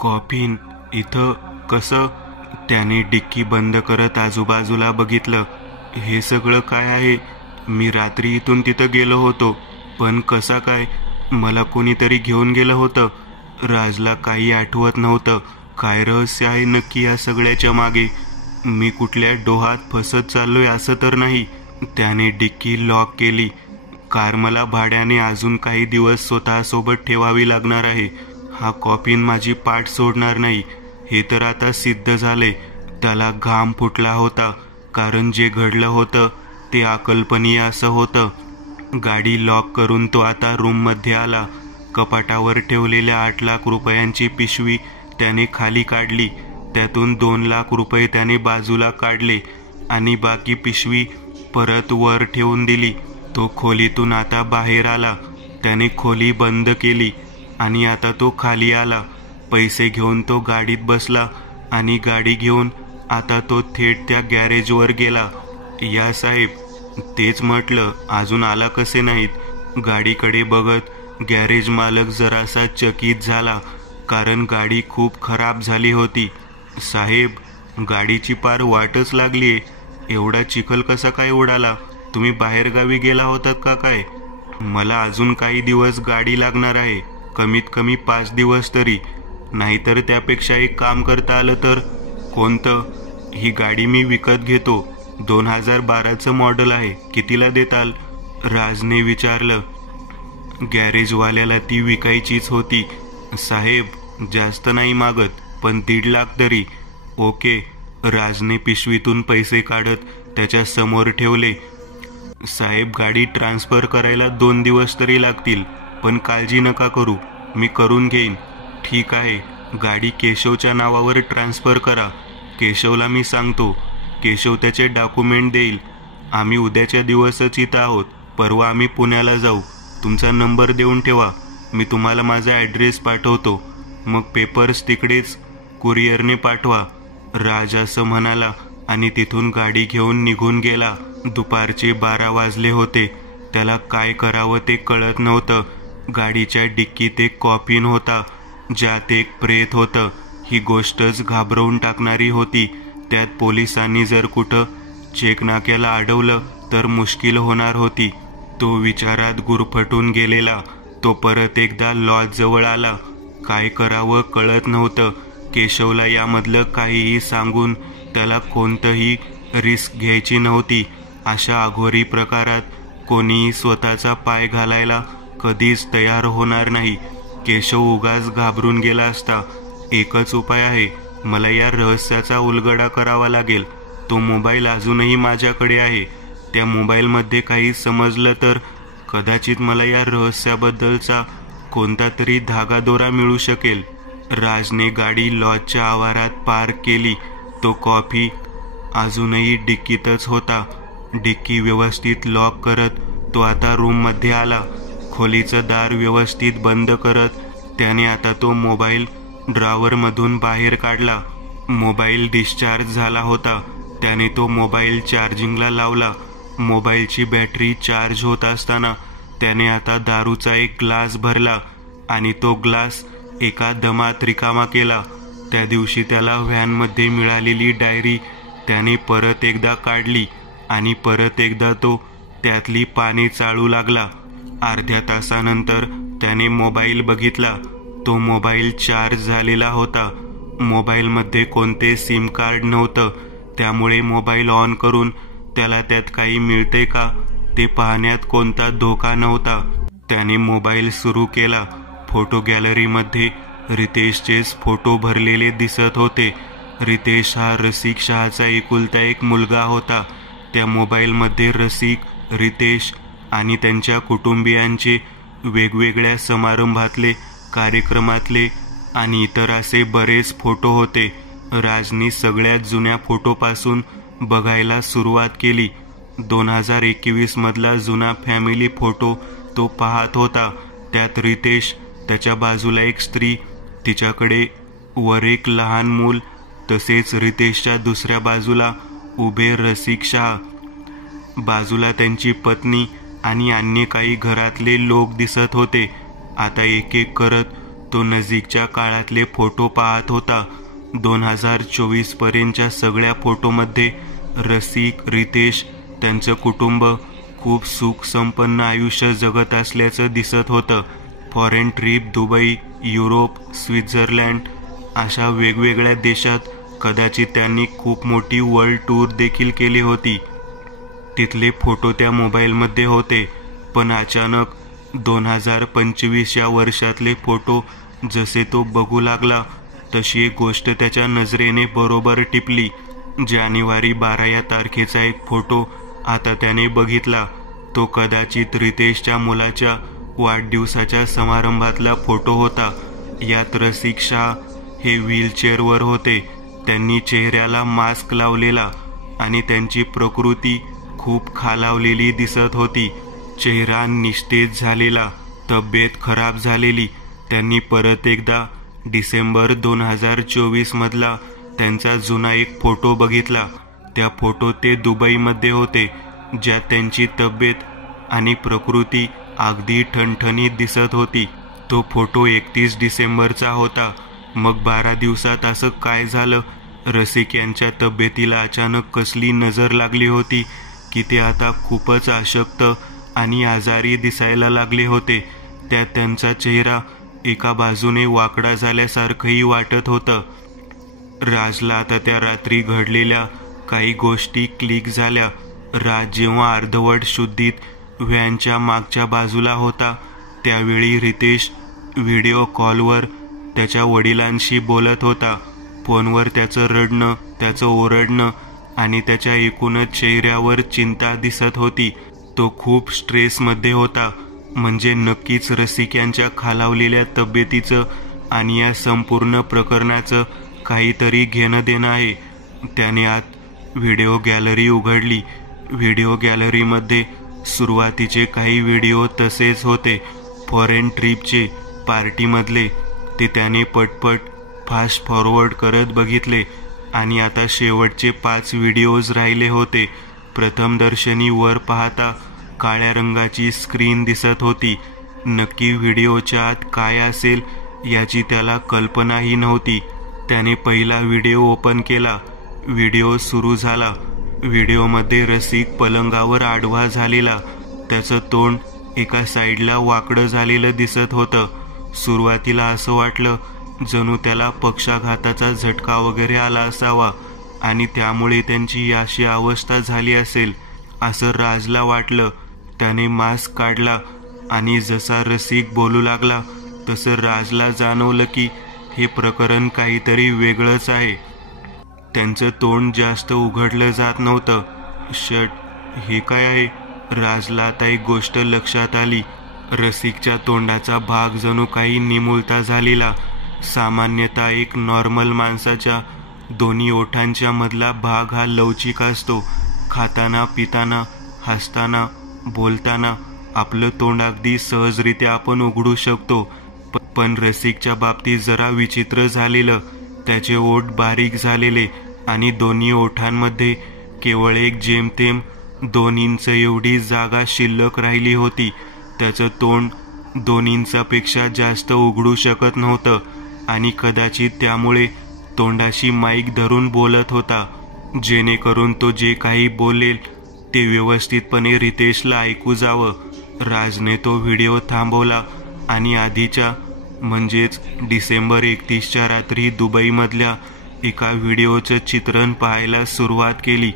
कॉफीन इथं कसं? त्याने डिक्की बंद करत आजूबाजूला बघितलं. हे सगळं काय आहे? मी रात्री इथून तिथं गेलो होतो, पण कसा काय? मला कोणीतरी घेऊन गेलं होतं. राजला काही आठवत नव्हतं. काय रहस्य आहे नक्की या सगळ्याच्या मागे? मी कुठल्या डोहात फसत चाललोय असं तर नाही? त्याने डिक्की लॉक केली. कार मला भाड्याने अजून काही दिवस स्वतःसोबत ठेवावी लागणार आहे. हा कॉफीन माझी पाठ सोडणार नाही, हे तर आता सिद्ध झाले. त्याला घाम फुटला होता, कारण जे घडलं होतं ते अकल्पनीय असं होतं. गाडी लॉक करून तो आता रूममध्ये आला. कपाटावर ठेवलेल्या 8 लाख रुपयांची पिशवी त्याने खाली काढली. त्यातून 2 लाख रुपये त्याने बाजूला काढले आणि बाकी पिशवी परत वर ठेवून दिली. तो खोलीतून आता बाहेर आला. त्याने खोली बंद केली आणि आता तो खाली आला. पैसे घेऊन तो गाडीत बसला आणि गाडी घेऊन आता तो थेट त्या गॅरेजवर गेला. या साहेब, तेच म्हटलं, अजून आला कसे नाहीत? गाडीकडे बघत गॅरेज मालक जरासा चकित झाला, कारण गाडी खूप खराब झाली होती. साहेब, गाडीची पार वाटच लागलीये. एवढा चिखल कसा काय उडाला? तुम्ही बाहेरगावी गेला होतात का काय? मला अजून काही दिवस गाडी लागणार आहे, कमीत कमी 5 दिवस तरी. नाहीतर त्यापेक्षा एक काम करता आलं तर? कोणतं? ही गाडी मी विकत घेतो. 2012चं मॉडेल आहे. कितीला देताल? राजने विचारलं. गॅरेजवाल्याला ती विकायचीच होती. साहेब, जास्त नाही मागत, पण 1.5 लाख तरी. ओके. राजने पिशवीतून पैसे काढत त्याच्या समोर ठेवले. साहेब, गाडी ट्रान्सफर करायला 2 दिवस तरी लागतील, पण काळजी नका करू, मी करून घेईन. ठीक आहे, गाडी केशवच्या नावावर ट्रान्सफर करा. केशवला मी सांगतो. केशव त्याचे डॉक्युमेंट देईल. आम्ही उद्याच्या दिवसच इथं आहोत. परवा आम्ही पुण्याला जाऊ. तुमचा नंबर देऊन ठेवा, मी तुम्हाला माझा ॲड्रेस पाठवतो. मग पेपर्स तिकडेच कुरिअरने पाठवा. राज असं म्हणाला आणि तिथून गाडी घेऊन निघून गेला. दुपारचे 12 वाजले होते. त्याला काय करावं ते कळत नव्हतं. गाडीच्या डिक्कीत एक कॉफीन होता, ज्यात एक प्रेत होतं. ही गोष्टच घाबरवून टाकणारी होती. त्यात पोलिसांनी जर कुठं चेक नाक्याला अडवलं तर मुश्किल होणार होती. तो विचारात गुरफटून गेलेला. तो परत एकदा लॉज जवळ आला. काय करावं कळत नव्हतं. केशवला यामधलं काहीही सांगून त्याला कोणतंही रिस्क घ्यायची नव्हती. अशा अघोरी प्रकारात कोणीही स्वतःचा पाय घालायला कधीच तयार होणार नाही. केशव उगाच घाबरून गेला असता. एकच उपाय आहे, मला या रहस्याचा उलगडा करावा लागेल. तो मोबाईल अजूनही माझ्याकडे आहे. त्या मोबाईलमध्ये काही समजलं तर कदाचित मला या रहस्याबद्दलचा कोणता तरी धागादोरा मिळू शकेल. राजने गाडी लॉजच्या आवारात पार्क केली. तो कॉफी अजूनही डिक्कीतच होता. डिक्की व्यवस्थित लॉक करत तो आता रूममध्ये आला. खोलीचं दार व्यवस्थित बंद करत त्याने आता तो मोबाईल ड्रॉवरमधून बाहेर काढला. मोबाईल डिस्चार्ज झाला होता. त्याने तो मोबाईल चार्जिंगला लावला. मोबाईलची बॅटरी चार्ज होत असताना त्याने आता दारूचा एक ग्लास भरला आणि तो ग्लास एका दमात रिकामा केला. त्या दिवशी त्याला व्हॅनमध्ये मिळालेली डायरी त्याने परत एकदा काढली आणि परत एकदा तो त्यातली पाने चाळू लागला. अर्ध्या तासानंतर त्याने मोबाईल बघितला. तो मोबाईल चार्ज झालेला होता. मोबाईलमध्ये कोणते सिम कार्ड नव्हतं, त्यामुळे मोबाईल ऑन करून त्याला त्यात काही मिळते का ते पाहण्यात कोणता धोका नव्हता. त्याने मोबाईल सुरू केला. फोटो गॅलरीमध्ये रितेशचेच फोटो भरलेले दिसत होते. रितेश हा रसिक शहाचा एकुलता एक मुलगा होता. त्या मोबाईलमध्ये रसिक, रितेश आणि त्यांच्या कुटुंबियांचे वेगवेगळ्या समारंभातले, कार्यक्रमातले आणि इतर असे बरेच फोटो होते. राजनी सगळ्यात जुन्या फोटोपासून बघायला सुरुवात केली. 2021 मधला जुना फॅमिली फोटो तो पाहत होता. त्यात रितेश, त्याच्या बाजूला एक स्त्री, तिच्याकडे वर एक लहान मूल, तसेच रितेशच्या दुसऱ्या बाजूला उभे रसिक शहा. बाजूला त्यांची पत्नी आणि अन्य काही घरातले लोक दिसत होते. आता एक एक करत तो नजीकच्या काळातले फोटो पाहत होता. 2024 पर्यंतच्या सगळ्या फोटोमध्ये रसिक, रितेश, त्यांचं कुटुंब खूप सुख संपन्न आयुष्य जगत असल्याचं दिसत होतं. Foreign trip, Dubai, Europe, Switzerland अशा वेगवेगळ्या देशात कदाचित त्यांनी खूप मोठी वर्ल्ड टूर देखील केली होती. तिथले फोटो त्या मोबाईलमध्ये होते. पण अचानक 2025 या वर्षातले फोटो जसे तो बघू लागला तशी एक गोष्ट त्याच्या नजरेने बरोबर टिपली. जानेवारी 12 या तारखेचा एक फोटो आता त्याने बघितला. तो कदाचित रितेशच्या मुलाच्या वाढदिवसाच्या समारंभातला फोटो होता. यात रसिक शाह हे व्हीलचेअरवर होते. त्यांनी चेहऱ्याला मास्क लावलेला आणि त्यांची प्रकृती खूप खालावलेली दिसत होती. चेहरा निस्तेज झालेला, तब्येत खराब झालेली. त्यांनी परत एकदा डिसेंबर 2024 मधला त्यांचा जुना एक फोटो बघितला. त्या फोटोत ते दुबईमध्ये होते, ज्यात त्यांची तब्येत आणि प्रकृती अगदी ठणठणीत दिसत होती. तो फोटो 31 डिसेंबरचा होता. मग 12 दिवसात असं काय झालं? रसिक यांच्या तब्येतीला अचानक कसली नजर लागली होती की ते आता खूपच अशक्त आणि आजारी दिसायला लागले होते. त्यात त्यांचा चेहरा एका बाजूने वाकडा झाल्यासारखंही वाटत होतं. राजला आता त्या रात्री घडलेल्या काही गोष्टी क्लिक झाल्या. राज जेव्हा अर्धवट शुद्धीत व्हॅनच्या मागच्या बाजूला होता त्यावेळी रितेश व्हिडिओ कॉलवर त्याच्या वडिलांशी बोलत होता. फोनवर त्याचं रडणं, त्याचं ओरडणं आणि त्याच्या एकूणच चेहऱ्यावर चिंता दिसत होती. तो खूप स्ट्रेसमध्ये होता. म्हणजे नक्कीच रसिक यांच्या खालावलेल्या तब्येतीचं आणि या संपूर्ण प्रकरणाचं काहीतरी घेणं देणं आहे. त्याने आत व्हिडिओ गॅलरी उघडली. व्हिडिओ गॅलरीमध्ये सुरुवातीचे काही व्हिडिओ तसेच होते, फॉरेन ट्रिपचे, पार्टीमधले. ते त्याने पटपट फास्ट फॉरवर्ड करत बघितले आणि आता शेवटचे 5 व्हिडिओज राहिले होते. प्रथम दर्शनी वर पाहता काळ्या रंगाची स्क्रीन दिसत होती. नक्की व्हिडिओच्या आत काय असेल याची त्याला कल्पनाही नव्हती. त्याने पहिला व्हिडिओ ओपन केला. व्हिडिओ सुरू झाला. व्हिडिओमध्ये रसिक पलंगावर आडवा झालेला, त्याचं तोंड एका साईडला वाकडं झालेलं दिसत होतं. सुरुवातीला असं वाटलं जणू त्याला पक्षाघाताचा झटका वगैरे आला असावा आणि त्यामुळे त्यांची अशी अवस्था झाली असेल असं राजला वाटलं. त्याने मास्क काढला आणि जसा रसिक बोलू लागला तसं राजला जाणवलं की हे प्रकरण काहीतरी वेगळंच आहे. त्यांचं तोंड जास्त उघडलं जात नव्हतं. शट, हे काय आहे? राजला आता एक गोष्ट लक्षात आली. रसिकच्या तोंडाचा भाग जणू काही निमुळता झालेला. सामान्यतः एक नॉर्मल माणसाच्या दोन्ही ओठांच्या मधला भाग हा लवचिक असतो. खाताना, पिताना, हसताना, बोलताना आपलं तोंड अगदी सहजरित्या आपण उघडू शकतो. पण रसिकच्या बाबतीत जरा विचित्र झालेलं. त्याचे ओठ बारीक झालेले आणि दोन्ही ओठांमध्ये केवळ एक जेमतेम 2 इंच एवढी जागा शिल्लक राहिली होती. त्याचं तोंड 2 इंचापेक्षा जास्त उघडू शकत नव्हतं आणि कदाचित त्यामुळे तोंडाशी माईक धरून बोलत होता, जेणेकरून तो जे काही बोलेल ते व्यवस्थितपणे रितेशला ऐकू जावं. राजने तो व्हिडिओ थांबवला आणि आधीच्या म्हणजेच डिसेंबर 31च्या रात्री दुबईमधल्या एका व्हिडिओचं चित्रण पाहायला सुरुवात केली.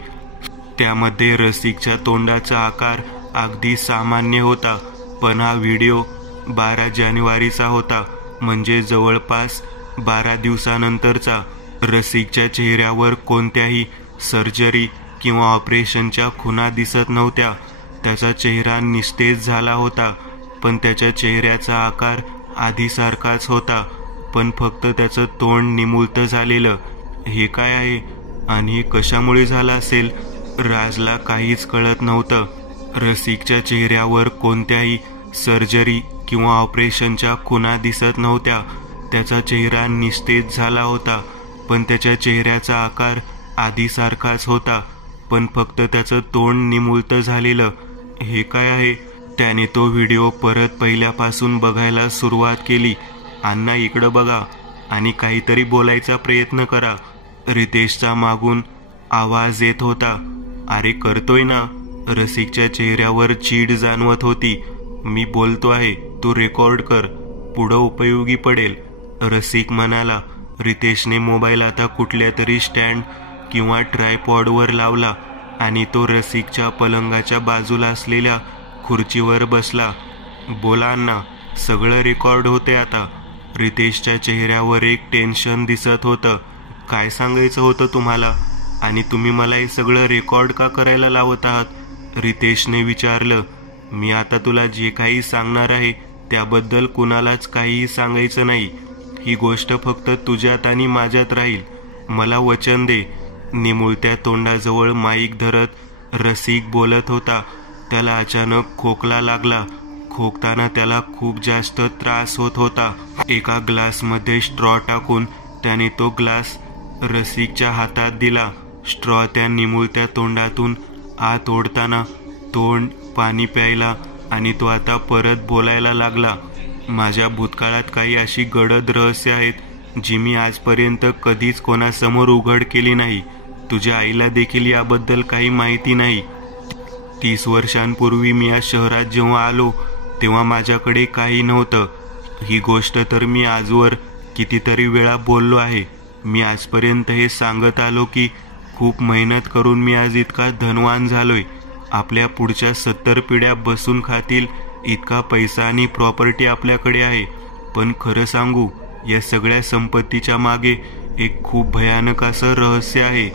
त्यामध्ये रसिकच्या तोंडाचा आकार अगदी सामान्य होता. पण हा व्हिडिओ 12 जानेवारीचा होता, म्हणजे जवळपास 12 दिवसानंतरचा. रसिकच्या चेहऱ्यावर कोणत्याही सर्जरी किंवा ऑपरेशनच्या खुणा दिसत नव्हत्या. त्याचा चेहरा निस्तेज झाला होता, पण त्याच्या चेहऱ्याचा आकार आधीसारखाच होता, पण फक्त त्याचं तोंड निमुळतं झालेलं. हे काय आहे आणि हे कशामुळे झालं असेल? राजला काहीच कळत नव्हतं. रसिकच्या चेहऱ्यावर कोणत्याही सर्जरी किंवा ऑपरेशनच्या खुणा दिसत नव्हत्या. त्याचा चेहरा निस्तेज झाला होता, पण त्याच्या चेहऱ्याचा आकार आधीसारखाच होता, पण फक्त त्याचं तोंड निमुळतं झालेलं. हे काय आहे? त्याने तो व्हिडिओ परत पहिल्यापासून बघायला सुरुवात केली अण्णा इकडं बघा आणि काहीतरी बोलायचा प्रयत्न करा. रितेशचा मागून आवाज येत होता. अरे करतोय ना. रसिकच्या चेहऱ्यावर चीड जाणवत होती. मी बोलतो आहे, तू रेकॉर्ड कर, पुढं उपयोगी पडेल. रसिक म्हणाला. रितेशने मोबाईल आता कुठल्या तरी स्टँड किंवा ट्रायपॉडवर लावला आणि तो रसिकच्या पलंगाच्या बाजूला असलेल्या खुर्चीवर बसला. बोला अण्णा, सगळं रेकॉर्ड होते आता. रितेशच्या चेहऱ्यावर एक टेन्शन दिसत होतं. काय सांगायचं होतं तुम्हाला आणि तुम्ही मला हे सगळं रेकॉर्ड का करायला लावत आहात? रितेशने विचारलं. मी आता तुला जे काही सांगणार आहे त्याबद्दल कुणालाच काहीही सांगायचं नाही. ही गोष्ट फक्त तुझ्यात आणि माझ्यात राहील. मला वचन दे. निमुळत्या तोंडाजवळ माईक धरत रसिक बोलत होता. त्याला अचानक खोकला लागला. खोकताना त्याला खूप जास्त त्रास होत होता. एका ग्लासमध्ये स्ट्रॉ टाकून त्याने तो ग्लास रसिकच्या हातात दिला. स्ट्रॉ त्या निमुळत्या तोंडातून आत ओढताना तोंड पाणी प्यायला आणि तो आता परत बोलायला लागला. माझ्या भूतकाळात काही अशी गडद रहस्य आहेत जी मी आजपर्यंत कधीच कोणासमोर उघड केली नाही. तुझ्या आईला देखील याबद्दल काही माहिती नाही. 30 वर्षांपूर्वी मी या शहरात जेव्हा आलो तेव्हा माझ्याकडे काही नव्हतं. ही गोष्ट तर मी आजवर कितीतरी वेळा बोललो आहे. मी आजपर्यंत हे सांगत आलो की खूप मेहनत करून मी आज इतका धनवान झालोय. आपल्या पुढच्या 70 पिढ्या बसून खातील इतका पैसा आणि प्रॉपर्टी आपल्याकडे आहे. पण खरं सांगू, या सगळ्या संपत्तीच्या मागे एक खूप भयानक असं रहस्य आहे.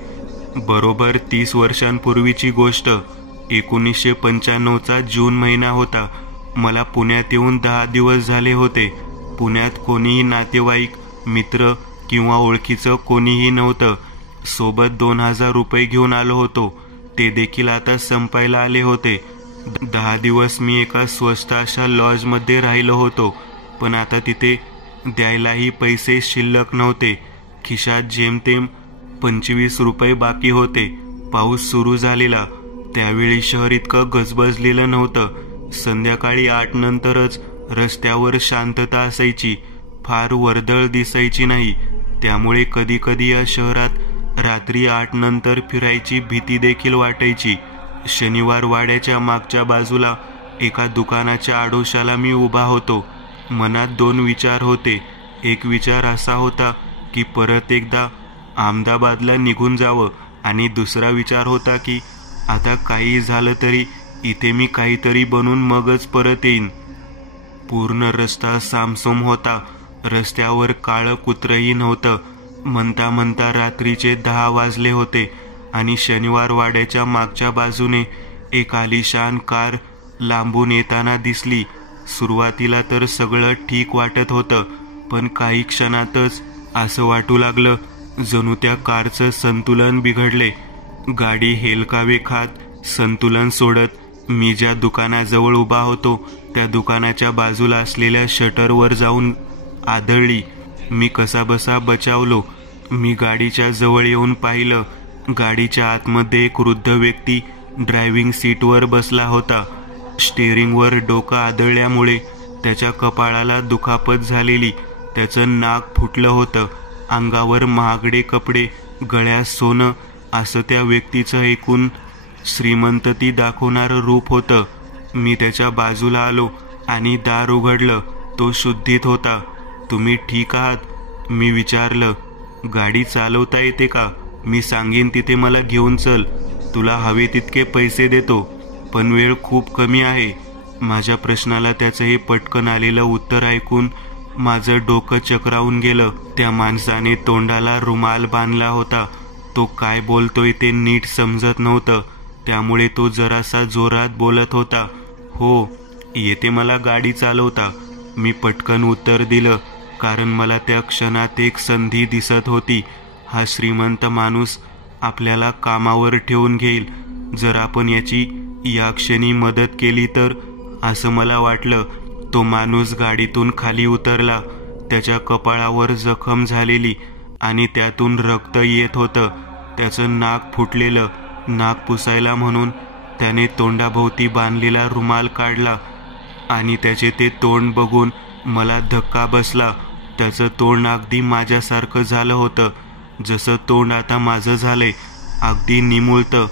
बरोबर 30 वर्षांपूर्वीची गोष्ट. 1995चा जून महिना होता. मला पुण्यात येऊन 10 दिवस झाले होते. पुण्यात कोणीही नातेवाईक, मित्र किंवा ओळखीचं कोणीही नव्हतं. सोबत 2000 रुपये घेऊन आलो होतो. ते देखील आता संपायला आले होते. 10 दिवस मी एका स्वस्त अशा लॉजमध्ये राहिलो होतो. पण आता तिथे द्यायलाही पैसे शिल्लक नव्हते. खिशात जेमतेम 25 रुपये बाकी होते. पाऊस सुरू झालेला. त्यावेळी शहर इतकं गजबजलेलं नव्हतं. संध्याकाळी 8 नंतरच रस्त्यावर शांतता असायची. फार वर्दळ दिसायची नाही. त्यामुळे कधी कधी या शहरात रात्री 8 नंतर फिरायची भीती देखील वाटायची. शनिवार वाड्याच्या मागच्या बाजूला एका दुकानाच्या आडोशाला मी उभा होतो. मनात 2 विचार होते. एक विचार असा होता की परत एकदा अहमदाबादला निघून जावं आणि दुसरा विचार होता की आता काही झालं तरी इथे मी काहीतरी बनून मगच परत येईन. पूर्ण रस्ता सामसूम होता. रस्त्यावर काळं कुत्रही नव्हतं. म्हणता म्हणता रात्रीचे 10 वाजले होते आणि शनिवार वाड्याच्या मागच्या बाजूने एक आलिशान कार लांबून येताना दिसली. सुरुवातीला तर सगळं ठीक वाटत होतं, पण काही क्षणातच असं वाटू लागलं जणू त्या कारचं संतुलन बिघडले. गाडी हेलकावे खात संतुलन सोडत मी ज्या दुकानाजवळ उभा होतो त्या दुकानाच्या बाजूला असलेल्या शटरवर जाऊन आदळली. मी कसाबसा बचावलो. मी गाडीच्या जवळ येऊन पाहिलं. गाडीच्या आतमध्ये एक वृद्ध व्यक्ती ड्रायव्हिंग सीटवर बसला होता. स्टीअरिंगवर डोकं आदळल्यामुळे त्याच्या कपाळाला दुखापत झालेली. त्याचं नाक फुटलं होतं. अंगावर महागडे कपडे, गळ्यात सोनं असं त्या व्यक्तीचं एकूण श्रीमंतती दाखवणारं रूप होतं. मी त्याच्या बाजूला आलो आणि दार उघडलं. तो शुद्धीत होता. तुम्ही ठीक आहात? मी विचारलं. गाडी चालवता येते का? मी सांगेन तिथे मला घेऊन चल. तुला हवे तितके पैसे देतो, पण वेळ खूप कमी आहे. माझ्या प्रश्नाला त्याचं हे पटकन आलेलं उत्तर ऐकून माझं डोकं चक्रावून गेलं. त्या माणसाने तोंडाला रुमाल बांधला होता. तो काय बोलतोय ते नीट समजत नव्हतं, त्यामुळे तो जरासा जोरात बोलत होता. हो, येते मला गाडी चालवता. मी पटकन उत्तर दिलं, कारण मला त्या क्षणात एक संधी दिसत होती. हा श्रीमंत माणूस आपल्याला कामावर ठेवून घेईल जर आपण याची या क्षणी मदत केली तर, असं मला वाटलं. तो माणूस गाडीतून खाली उतरला. त्याच्या कपाळावर जखम झालेली आणि त्यातून रक्त येत होतं. त्याचं नाक फुटलेलं. नाक पुसायला म्हणून त्याने तोंडाभोवती बांधलेला रुमाल काढला आणि त्याचे ते तोंड बघून मला धक्का बसला. त्याचं तोंड अगदी माझ्यासारखं झालं होतं, जसं तोंड आता माझं झालंय, अगदी निमुळतं.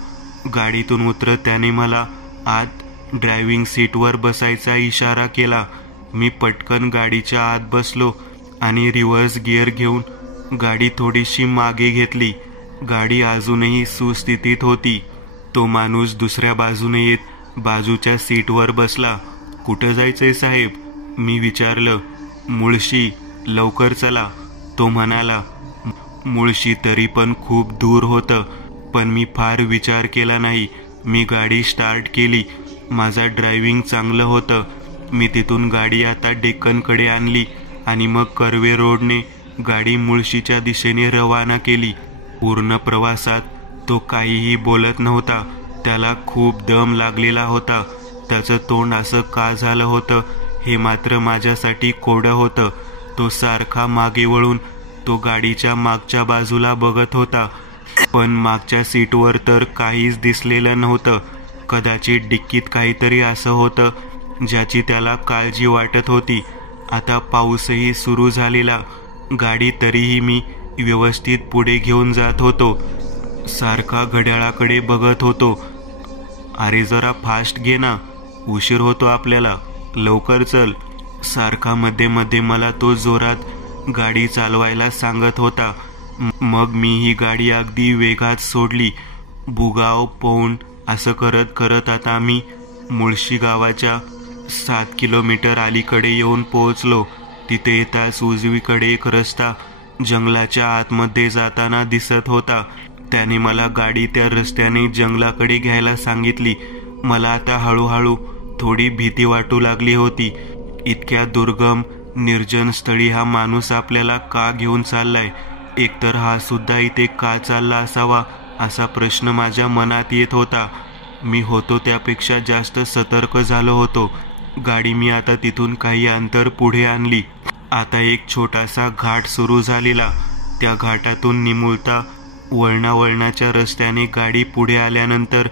गाडीतून उतरत त्याने मला आत ड्रायव्हिंग सीटवर बसायचा इशारा केला. मी पटकन गाडीच्या आत बसलो आणि रिव्हर्स गिअर घेऊन गाडी थोडीशी मागे घेतली. गाडी अजूनही सुस्थितीत होती. तो माणूस दुसऱ्या बाजूने येत बाजूच्या सीटवर बसला. कुठं जायचंय साहेब? मी विचारलं. मुळशी, लवकर चला, तो म्हणाला. मुळशी तरी पण खूप दूर होतं, पण मी फार विचार केला नाही. मी गाडी स्टार्ट केली. माझा ड्रायव्हिंग चांगलं होतं. मी तिथून गाडी आता डेक्कनकडे आणली आणि मग कर्वे रोडने गाडी मुळशीच्या दिशेने रवाना केली. पूर्ण प्रवासात तो काहीही बोलत नव्हता. त्याला खूप दम लागलेला होता. त्याचं तोंड असं का झालं होतं हे मात्र माझ्यासाठी कोडं होतं. तो सारखा मागे वळून तो गाडीच्या मागच्या बाजूला बघत होता, पण मागच्या सीटवर तर काहीच दिसलेलं नव्हतं. कदाचित डिक्कीत काहीतरी असं होतं ज्याची त्याला काळजी वाटत होती. आता पाऊसही सुरू झालेला. गाडी तरीही मी व्यवस्थित पुढे घेऊन जात होतो. सारखा घड्याळाकडे बघत होतो. अरे जरा फास्ट घे ना, उशीर होतो आपल्याला, लवकर चल. सारखा मध्ये मध्ये मला तो जोरात गाडी चालवायला सांगत होता. मग मी ही गाडी अगदी वेगात सोडली. बुगाव, पौंड असं करत करत आता मी मुळशी गावाच्या 7 किलोमीटर अलीकडे येऊन पोहोचलो. तिथे येताच उजवीकडे एक रस्ता जंगलाच्या आतमध्ये जाताना दिसत होता. त्याने मला गाडी त्या रस्त्याने जंगलाकडे घ्यायला सांगितली. मला आता हळूहळू थोडी भीती वाटू लागली होती. इतक्या दुर्गम निर्जन स्थळी हा माणूस आपल्याला का घेऊन चाललाय? एकतर हा सुद्धा इथे का चालला असावा असा प्रश्न माझ्या मनात येत होता. मी होतो त्यापेक्षा जास्त सतर्क झालो होतो. गाडी मी आता तिथून काही अंतर पुढे आणली. आता एक छोटासा घाट सुरू झालेला. त्या घाटातून निमुळता वळणावळणाच्या रस्त्याने गाडी पुढे आल्यानंतर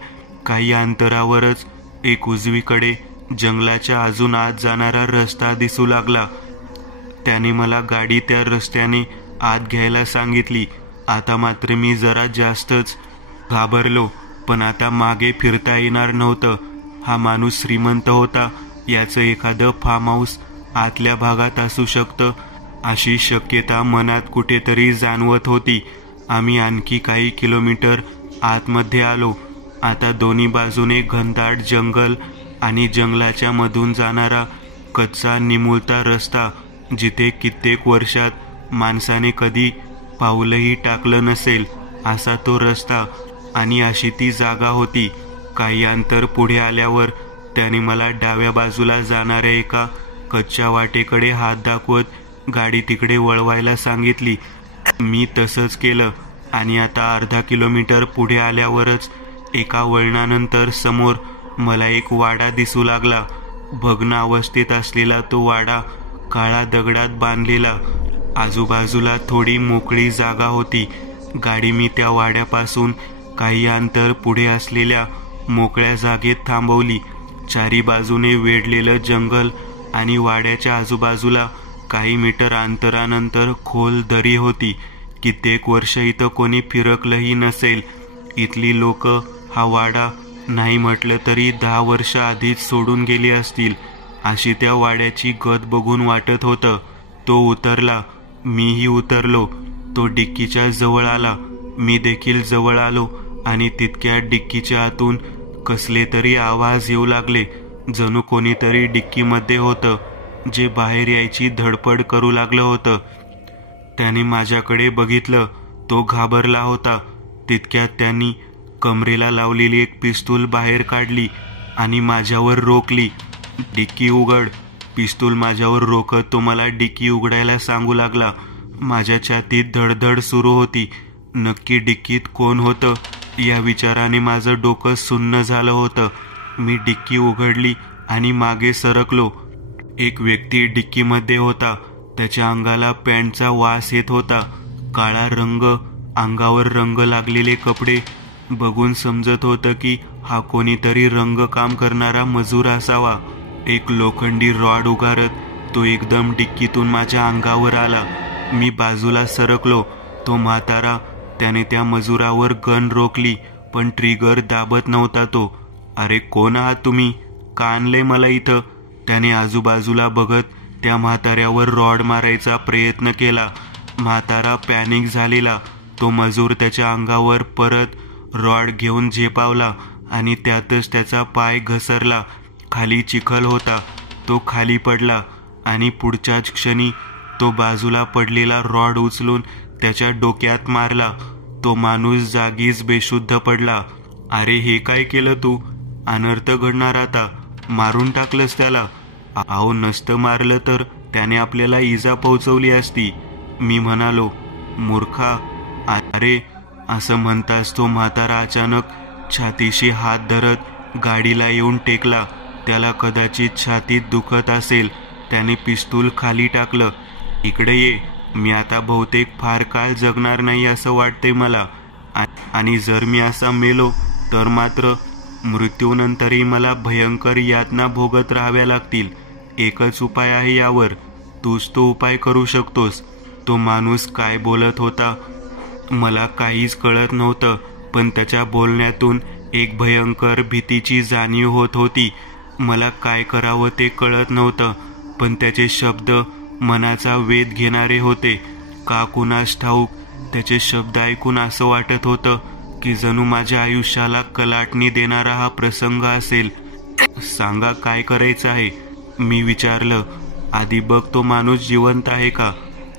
काही अंतरावरच एक उजवीकडे जंगलाच्या अजून आत जाणारा रस्ता दिसू लागला. त्याने मला गाडी त्या रस्त्याने आत घ्यायला सांगितली. आता मात्र मी जरा जास्तच घाबरलो, पण आता मागे फिरता येणार नव्हतं. हा माणूस श्रीमंत होता. याचं एखादं फार्म हाऊस आतल्या भागात असू शकतं अशी शक्यता मनात कुठेतरी जाणवत होती. आम्ही आणखी काही किलोमीटर आतमध्ये आलो. आता दोन्ही बाजूने घनदाट जंगल आणि जंगलाच्या मधून जाणारा कच्चा निमुळता रस्ता, जिथे कित्येक वर्षात माणसाने कधी पाऊलही टाकलं नसेल असा तो रस्ता आणि अशी ती जागा होती. काही अंतर पुढे आल्यावर त्याने मला डाव्या बाजूला जाणाऱ्या एका कच्च्या वाटेकडे हात दाखवत गाडी तिकडे वळवायला सांगितली. मी तसंच केलं आणि आता अर्धा किलोमीटर पुढे आल्यावरच एका वळणानंतर समोर मला एक वाडा दिसू लागला. भग्न अवस्थेत असलेला तो वाडा काळा दगडात बांधलेला. आजूबाजूला थोडी मोकळी जागा होती. गाडी मी त्या वाड्यापासून काही अंतर पुढे असलेल्या मोकळ्या जागेत थांबवली. चारी बाजूने वेढलेलं जंगल आणि वाड्याच्या आजूबाजूला काही मीटर अंतरानंतर खोल दरी होती. कित्येक वर्ष इथं कोणी फिरकलंही नसेल. इथली लोक हा वाडा नाही म्हटलं तरी 10 वर्ष आधीच सोडून गेली असतील अशी त्या वाड्याची गत बघून वाटत होतं. तो उतरला. मीही उतरलो. तो डिक्कीच्या जवळ आला. मी देखील जवळ आलो आणि तितक्या डिक्कीच्या आतून कसले तरी आवाज येऊ लागले. जणू कोणीतरी डिक्कीमध्ये होतं जे बाहेर यायची धडपड करू लागलं होतं. त्याने माझ्याकडे बघितलं. तो घाबरला होता. तितक्यात त्यांनी कमरेला लावलेली एक पिस्तूल बाहेर काढली आणि माझ्यावर रोखली. डिक्की उघड. पिस्तूल माझ्यावर रोखत तो मला डिक्की उघडायला सांगू लागला. माझ्या छातीत धडधड सुरू होती. नक्की डिक्कीत कोण होतं या विचाराने माझं डोकं सुन्न झालं होतं. मी डिक्की उघडली आणि मागे सरकलो. एक व्यक्ती डिक्कीमध्ये होता. त्याच्या अंगाला पॅन्टचा वास येत होता. काळा रंग, अंगावर रंग लागलेले कपडे बघून समजत होतं की हा कोणीतरी रंगकाम करणारा मजूर असावा. एक लोखंडी रॉड उगारत तो एकदम डिक्कीतून माझ्या अंगावर आला. मी बाजूला सरकलो. तो म्हातारा, त्याने त्या मजुरावर गन रोखली, पण ट्रिगर दाबत नव्हता तो. अरे कोण आहात तुम्ही? का आणलंय मला इथं? त्याने आजूबाजूला बघत त्या म्हाताऱ्यावर रॉड मारायचा प्रयत्न केला. म्हातारा पॅनिक झालेला. तो मजूर त्याच्या अंगावर परत रॉड घेऊन झेपावला आणि त्यातच त्याचा पाय घसरला. खाली चिखल होता. तो खाली पडला आणि पुढच्याच क्षणी तो बाजूला पडलेला रॉड उचलून त्याच्या डोक्यात मारला. तो माणूस जागीच बेशुद्ध पडला. अरे हे काय केलं तू? अनर्थ घडणार आता. मारून टाकलंस त्याला? अहो नसतं मारलं तर त्याने आपल्याला इजा पोहोचवली असती. मी म्हणालो. मूर्खा. अरे असं म्हणताच तो म्हातारा अचानक छातीशी हात धरत गाडीला येऊन टेकला. त्याला कदाचित छातीत दुखत असेल. त्याने पिस्तूल खाली टाकलं. इकडे ये. मी आता बहुतेक फार काळ जगणार नाही असं वाटतंय मला. आणि जर मी असा मेलो तर मात्र मृत्यूनंतरही मला भयंकर यातना भोगत राहाव्या लागतील. एकच उपाय आहे यावर. तूच तो उपाय करू शकतोस. तो माणूस काय बोलत होता मला काहीच कळत नव्हतं, पण त्याच्या बोलण्यातून एक भयंकर भीतीची जाणीव होत होती. मला काय करावं ते कळत नव्हतं, पण त्याचे शब्द मनाचा वेध घेणारे होते. का कुणास ठाऊक त्याचे शब्द ऐकून असं वाटत होतं की जणू माझ्या आयुष्याला कलाटणी देणारा हा प्रसंग असेल. सांगा काय करायचं आहे? मी विचारलं. आधी बघ तो माणूस जिवंत आहे का?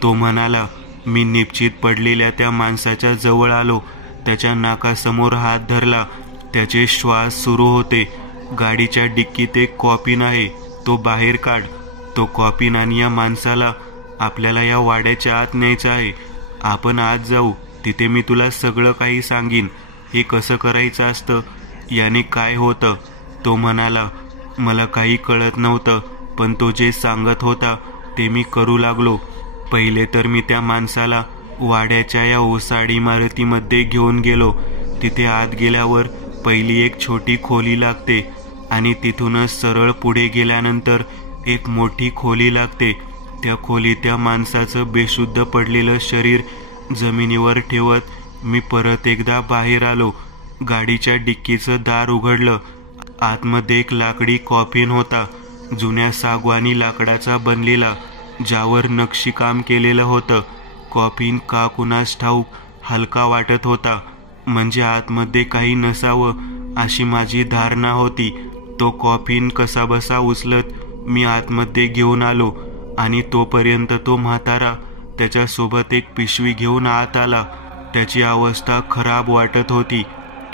तो म्हणाला. मी निश्चित पडलेल्या त्या माणसाच्या जवळ आलो. त्याच्या नाकासमोर हात धरला. त्याचे श्वास सुरू होते. गाडीच्या डिक्कीत एक कॉफिन आहे, तो बाहेर काढ. तो कॉफिन आणि या माणसाला आपल्याला या वाड्याच्या आत न्यायचं आहे. आपण आत जाऊ. तिथे मी तुला सगळं काही सांगीन. हे कसं करायचं असतं, याने काय होतं. तो म्हणाला. मला काही कळत नव्हतं, पण तो जे सांगत होता ते मी करू लागलो. पहिले तर मी त्या माणसाला वाड्याच्या या ओसाड इमारतीमध्ये घेऊन गेलो. तिथे आत गेल्यावर पहिली एक छोटी खोली लागते आणि तिथूनच सरळ पुढे गेल्यानंतर एक मोठी खोली लागते. त्या खोलीत त्या माणसाचं बेशुद्ध पडलेलं शरीर जमिनीवर ठेवत मी परत एकदा बाहेर आलो. गाडीच्या डिक्कीचं दार उघडलं. आतमध्ये एक लाकडी कॉफिन होता, जुन्या सागवानी लाकडाचा बनलेला, ज्यावर नक्षीकाम केलेलं होतं. कॉफिन का कुणास ठाऊक हलका वाटत होता, म्हणजे आतमध्ये काही नसावं अशी माझी धारणा होती. तो कॉफिन कसाबसा उचलत मी आतमध्ये घेऊन आलो आणि तोपर्यंत तो म्हातारा त्याच्यासोबत एक पिशवी घेऊन आत आला. त्याची अवस्था खराब वाटत होती.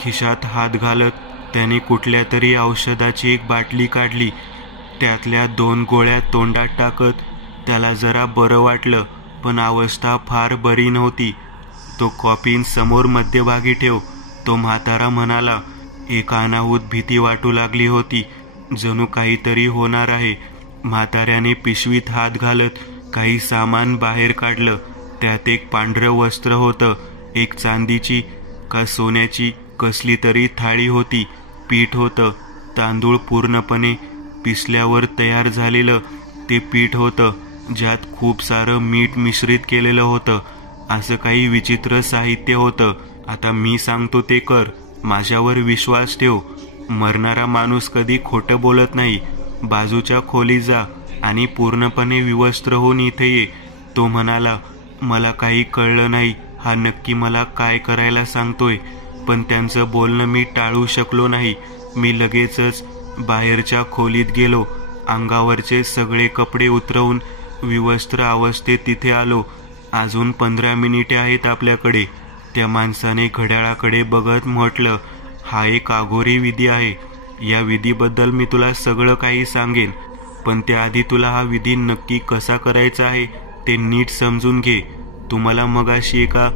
खिशात हात घालत त्याने कुठल्या तरी औषधाची एक बाटली काढली. त्यातल्या 2 गोळ्या तोंडात टाकत त्याला जरा बरं वाटलं, पण अवस्था फार बरी नव्हती. तो कॉफिन समोर मध्यभागी ठेव, तो म्हातारा म्हणाला. एक अनाहूत भीती वाटू लागली होती, जणू काहीतरी होणार आहे. म्हाताऱ्याने पिशवीत हात घालत काही सामान बाहेर काढलं. त्यात एक पांढरं वस्त्र होतं. एक चांदीची का सोन्याची कसली तरी थाळी होती. पीठ होतं. तांदूळ पूर्णपणे पिसल्यावर तयार झालेलं ते पीठ होतं, ज्यात खूप सारं मीठ मिश्रित केलेलं होतं. असं काही विचित्र साहित्य होतं. आता मी सांगतो ते कर. माझ्यावर विश्वास ठेव. मरणारा माणूस कधी खोटं बोलत नाही. बाजूच्या खोलीत जा आणि पूर्णपणे विवस्त्र होऊन इथे ये. तो म्हणाला. मला काही कळलं नाही हा नक्की मला काय करायला सांगतोय, पण त्यांचं बोलणं मी टाळू शकलो नाही. मी लगेचच बाहेरच्या खोलीत गेलो. अंगावरचे सगळे कपडे उतरवून विवस्त्र अवस्थेत तिथे आलो. अजून 15 मिनिटे आहेत आपल्याकडे. त्या माणसाने घड्याळाकडे बघत म्हटलं. हा एक आघोरी विधी आहे. या विधीबद्दल मी तुला सगळं काही सांगेन, पण त्याआधी तुला हा विधी नक्की कसा करायचा आहे ते नीट समजून घे. तुम्हाला मगाशी एका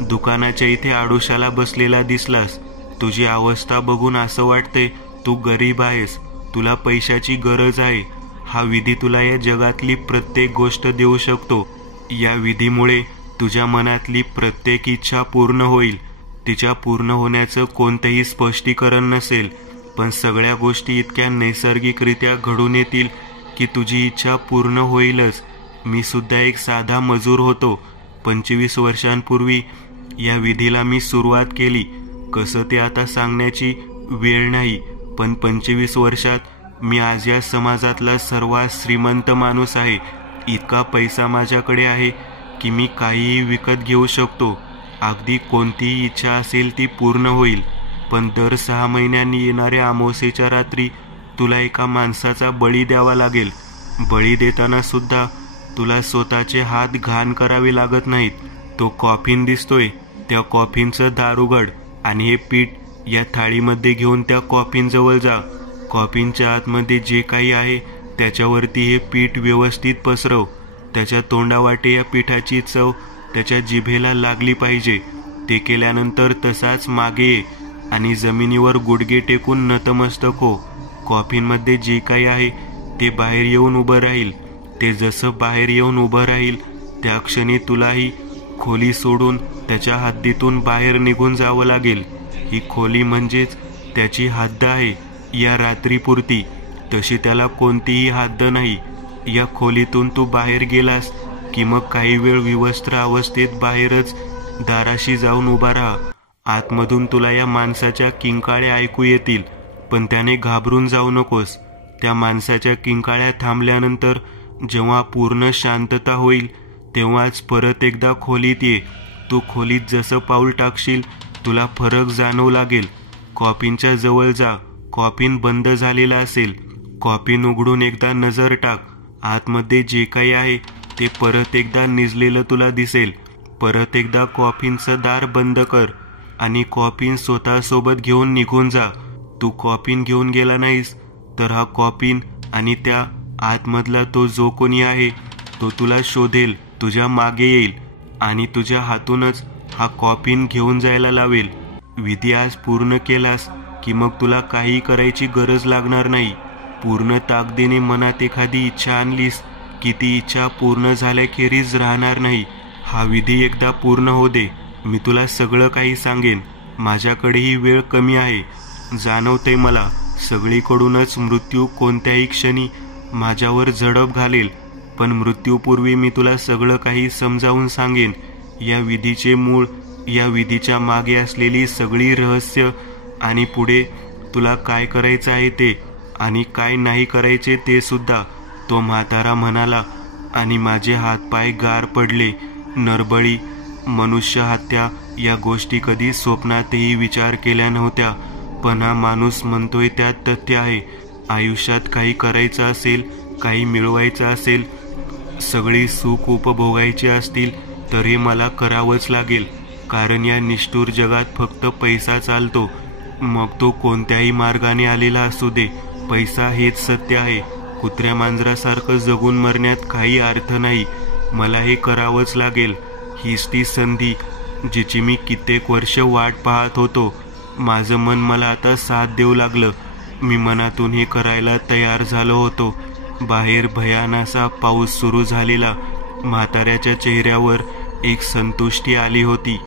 दुकानाच्या इथे आडोशाला बसलेला दिसलास. तुझी अवस्था बघून असं वाटतंय तू गरीब आहेस, तुला पैशाची गरज आहे. हा विधी तुला या जगातली प्रत्येक गोष्ट देऊ शकतो. या विधीमुळे तुझ्या मनातली प्रत्येक इच्छा पूर्ण होईल. तिच्या पूर्ण होण्याचं कोणतंही स्पष्टीकरण नसेल, पण सगळ्या गोष्टी इतक्या नैसर्गिकरित्या घडून येतील की तुझी इच्छा पूर्ण होईलच. मी सुद्धा एक साधा मजूर होतो. 25 वर्षांपूर्वी या विधीला मी सुरुवात केली. कसं ते आता सांगण्याची वेळ नाही, पण 25 वर्षात मी आज या समाजातला सर्वात श्रीमंत माणूस आहे. इतका पैसा माझ्याकडे आहे की मी काहीही विकत घेऊ शकतो. अगदी कोणतीही इच्छा असेल ती पूर्ण होईल. पण दर 6 महिन्यांनी येणाऱ्या अमावस्येच्या रात्री तुला एका माणसाचा बळी द्यावा लागेल. बळी देताना सुद्धा तुला स्वतःचे हात घाण करावे लागत नाहीत. तो कॉफिन दिसतोय, त्या कॉफिनचं दार उघड आणि हे पीठ या थाळीमध्ये घेऊन त्या कॉफिन जवळ जा. कॉफिनच्या आतमध्ये जे काही आहे त्याच्यावरती हे पीठ व्यवस्थित पसरव. त्याच्या तोंडावाटे या पिठाची चव त्याच्या जिभेला लागली पाहिजे. ते केल्यानंतर तसाच मागे ये आणि जमिनीवर गुडघे टेकून नतमस्तक हो. कॉफिनमध्ये जे काही आहे ते बाहेर येऊन उभं राहील. ते जसं बाहेर येऊन उभं राहील त्या क्षणी तुलाही खोली सोडून त्याच्या हद्दीतून बाहेर निघून जावं लागेल. ही खोली म्हणजेच त्याची हद्द आहे या रात्रीपुरती. तशी त्याला कोणतीही हद्द नाही. या खोलीतून तू बाहेर गेलास की मग काही वेळ विवस्त्र अवस्थेत बाहेरच दाराशी जाऊन उभा राहा. आतमधून तुला या माणसाच्या किंकाळ्या ऐकू येतील, पण त्याने घाबरून जाऊ नकोस. त्या माणसाच्या किंकाळ्या थांबल्यानंतर जेव्हा पूर्ण शांतता होईल तेव्हाच परत एकदा खोलीत ये. तू खोलीत जसं पाऊल टाकशील तुला फरक जाणवू लागेल. कॉफिनच्या जवळ जा. कॉफिन बंद झालेला असेल. कॉफिन उघडून एकदा नजर टाक. आतमध्ये जे काही आहे ते परत एकदा निजलेलं तुला दिसेल. परत एकदा कॉफिनचं दार बंद कर आणि कॉफिन स्वतःसोबत घेऊन निघून जा. तू कॉफिन घेऊन गेला नाहीस तर हा कॉफिन आणि त्या आतमधला तो जो कोणी आहे तो तुला शोधेल, तुझ्या मागे येईल आणि तुझ्या हातूनच हा कॉफिन घेऊन जायला लावेल. विधी आज पूर्ण केलास की मग तुला काही करायची गरज लागणार नाही. पूर्ण ताकदीने मनात एखादी इच्छा आणलीस की ती इच्छा पूर्ण झाल्याखेरीज राहणार नाही. हा विधी एकदा पूर्ण हो दे. मी तुला सगळं काही सांगेन. माझ्याकडेही वेळ कमी आहे. जाणवतंय मला सगळीकडूनच मृत्यू कोणत्याही क्षणी माझ्यावर झडप घालेल. पण मृत्यूपूर्वी मी तुला सगळं काही समजावून सांगेन. या विधीचे मूळ, या विधीच्या मागे असलेली सगळी रहस्य आणि पुढे तुला काय करायचं आहे ते आणि काय नाही करायचे ते सुद्धा. तो म्हातारा म्हणाला आणि माझे हातपाय गार पडले. नरबळी, मनुष्य हत्या या गोष्टी कधी स्वप्नातही विचार केल्या नव्हत्या. पण हा माणूस म्हणतोय त्यात तथ्य आहे. आयुष्यात काही करायचं असेल, काही मिळवायचं असेल, सगळी सुख उपभोगायची असतील तर हे मला करावंच लागेल. कारण या निष्ठुर जगात फक्त पैसा चालतो. मग तो कोणत्याही मार्गाने आलेला असू दे. पैसा हेच सत्य आहे. कुत्र्या मांजरासारखं जगून मरण्यात काही अर्थ नाही. मला हे करावंच लागेल. हीच ती संधी जिची मी कित्येक वर्ष वाट पाहत होतो. माझं मन मला आता साथ देऊ लागलं. मी मनातून हे करायला तयार झालो होतो. बाहेर भयानासा पाऊस सुरू झालेला. म्हाताऱ्याच्या चेहऱ्यावर एक संतुष्टी आली होती.